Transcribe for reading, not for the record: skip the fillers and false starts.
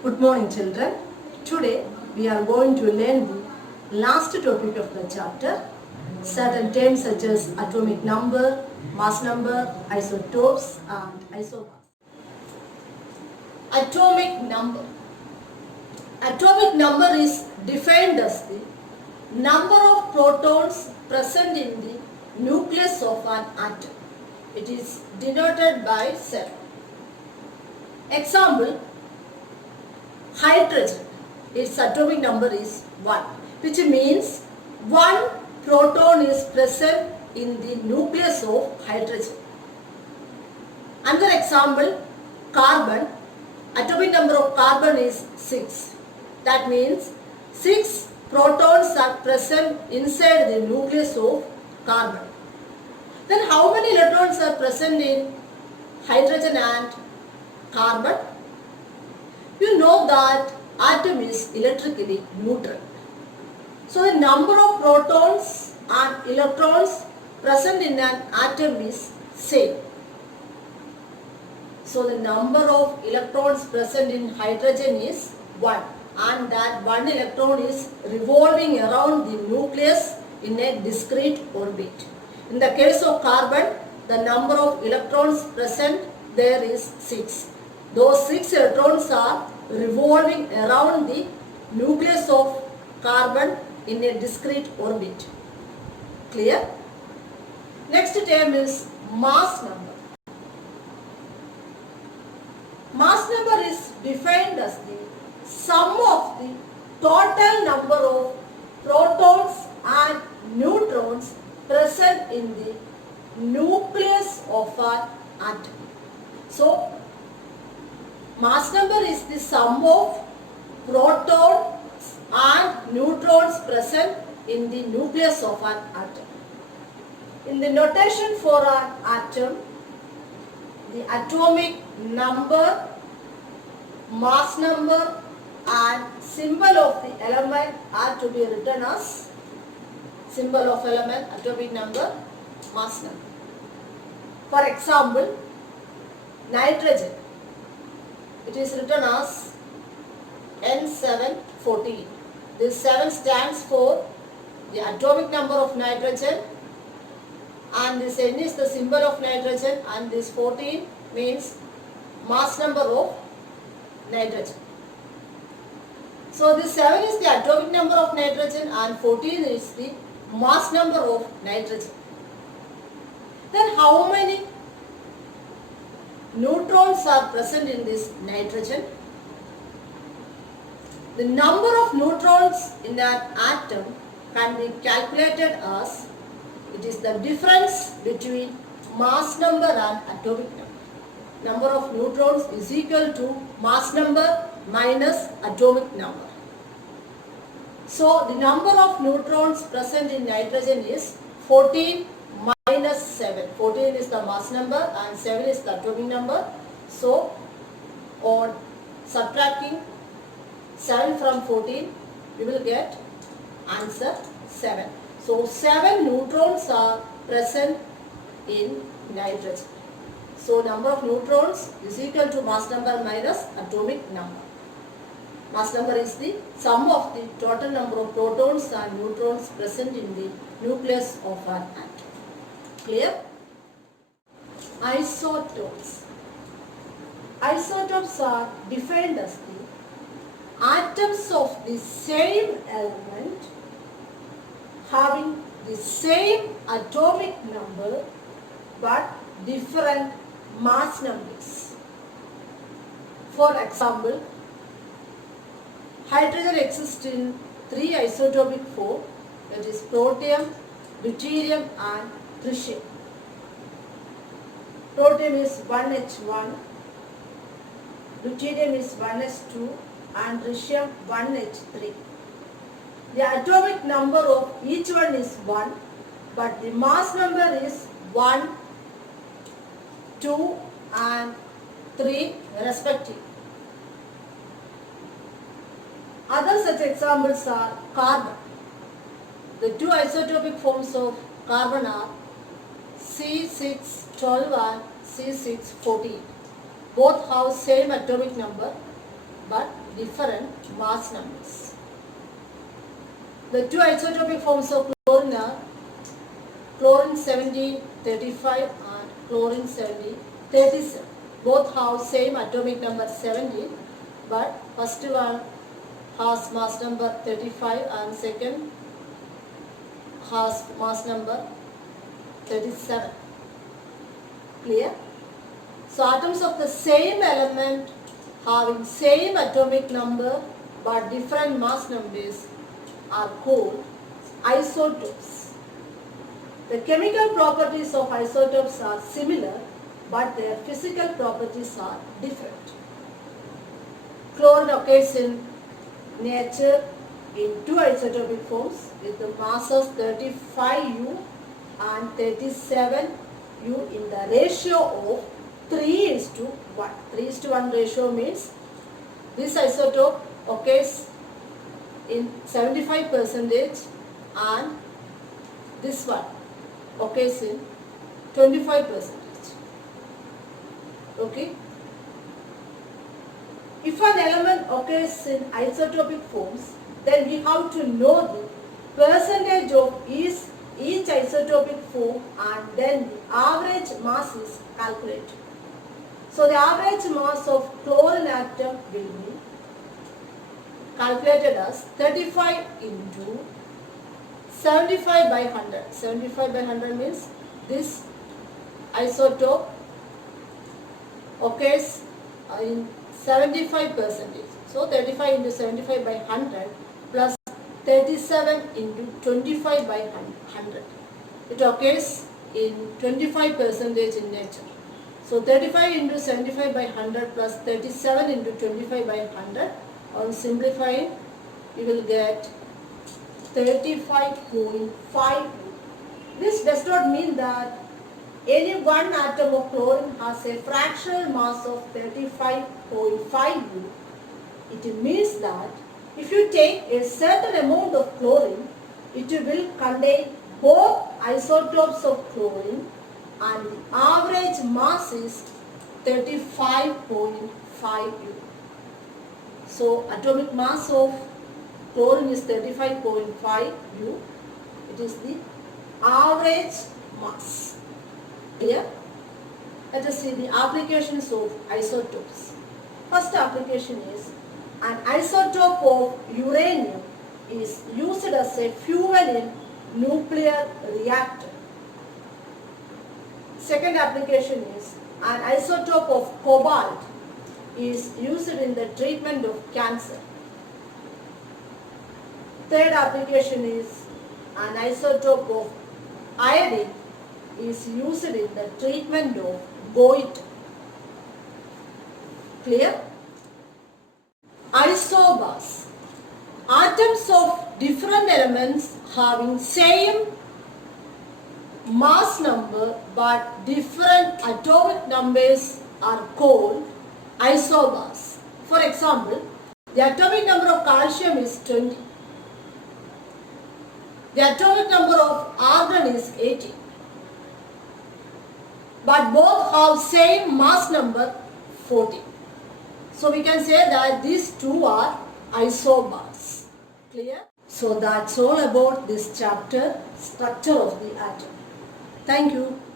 Good morning, children. Today we are going to learn the last topic of the chapter. Certain terms such as atomic number, mass number, isotopes and isomass. Atomic number. Atomic number is defined as the number of protons present in the nucleus of an atom. It is denoted by 7. Example, hydrogen, its atomic number is 1, which means 1 proton is present in the nucleus of hydrogen. Another example, carbon, atomic number of carbon is 6. That means 6 protons are present inside the nucleus of carbon. Then how many electrons are present in hydrogen and carbon? You know that atom is electrically neutral. So the number of protons and electrons present in an atom is same. So the number of electrons present in hydrogen is 1, and that 1 electron is revolving around the nucleus in a discrete orbit. In the case of carbon, the number of electrons present there is 6. Those 6 electrons are revolving around the nucleus of carbon in a discrete orbit. Clear? Next term is mass number. Mass number is defined as the sum of the total number of protons and neutrons present in the nucleus of an atom. So, mass number is the sum of protons and neutrons present in the nucleus of an atom. In the notation for an atom, the atomic number, mass number and symbol of the element are to be written as symbol of element, atomic number, mass number. For example, nitrogen, it is written as N714. This 7 stands for the atomic number of nitrogen, and this N is the symbol of nitrogen, and this 14 means mass number of nitrogen. So this 7 is the atomic number of nitrogen and 14 is the mass number of nitrogen. Then how many neutrons are present in this nitrogen? The number of neutrons in an atom can be calculated as it is the difference between mass number and atomic number. Number of neutrons is equal to mass number minus atomic number. So the number of neutrons present in nitrogen is 14 minus 7. 14 is the mass number and 7 is the atomic number. So on subtracting 7 from 14, we will get answer 7. So 7 neutrons are present in nitrogen. So number of neutrons is equal to mass number minus atomic number. Mass number is the sum of the total number of protons and neutrons present in the nucleus of an atom. Clear? Isotopes. Isotopes are defined as the atoms of the same element having the same atomic number but different mass numbers. For example, hydrogen exists in 3 isotopic form, that is protium, deuterium and tritium. Protium is 1H1, deuterium is 1S2 and tritium 1H3. The atomic number of each one is 1, but the mass number is 1, 2 and 3 respectively. Other such examples are carbon. The 2 isotopic forms of carbon are C612 and C614. Both have same atomic number, but different mass numbers. The two isotopic forms of chlorine are chlorine 1735 and chlorine 1737. Both have same atomic number 17, but first one has mass number 35 and second has mass number 37. Clear? So atoms of the same element having same atomic number but different mass numbers are called isotopes. The chemical properties of isotopes are similar, but their physical properties are different. Chlorine occurs in nature in two isotopic forms with the masses 35U and 37U in the ratio of 3:1. 3:1 ratio means this isotope occurs in 75% and this one occurs in 25%. Okay? If an element occurs in isotopic forms, then we have to know the percentage of each isotopic form and then the average mass is calculated. So the average mass of chlorine atom will be calculated as 35 into 75 by 100. 75 by 100 means this isotope occurs in 75%. So 35 into 75 by 100 plus 37 into 25 by 100. It occurs in 25% in nature. So 35 into 75 by 100 plus 37 into 25 by 100. On simplifying, you will get 35.5. This does not mean that any one atom of chlorine has a fractional mass of 35.5 U. It means that if you take a certain amount of chlorine, it will contain both isotopes of chlorine and the average mass is 35.5 U. So atomic mass of chlorine is 35.5 U. It is the average mass. Here, let us see the applications of isotopes. First application is an isotope of uranium is used as a fuel in nuclear reactor. Second application is an isotope of cobalt is used in the treatment of cancer. Third application is an isotope of iodine is used in the treatment of goiter. Clear? Isobars. Atoms of different elements having same mass number but different atomic numbers are called isobars. For example, the atomic number of calcium is 20. The atomic number of argon is 80. But both have same mass number 40. So we can say that these two are isobars. Clear? So that's all about this chapter, structure of the atom. Thank you.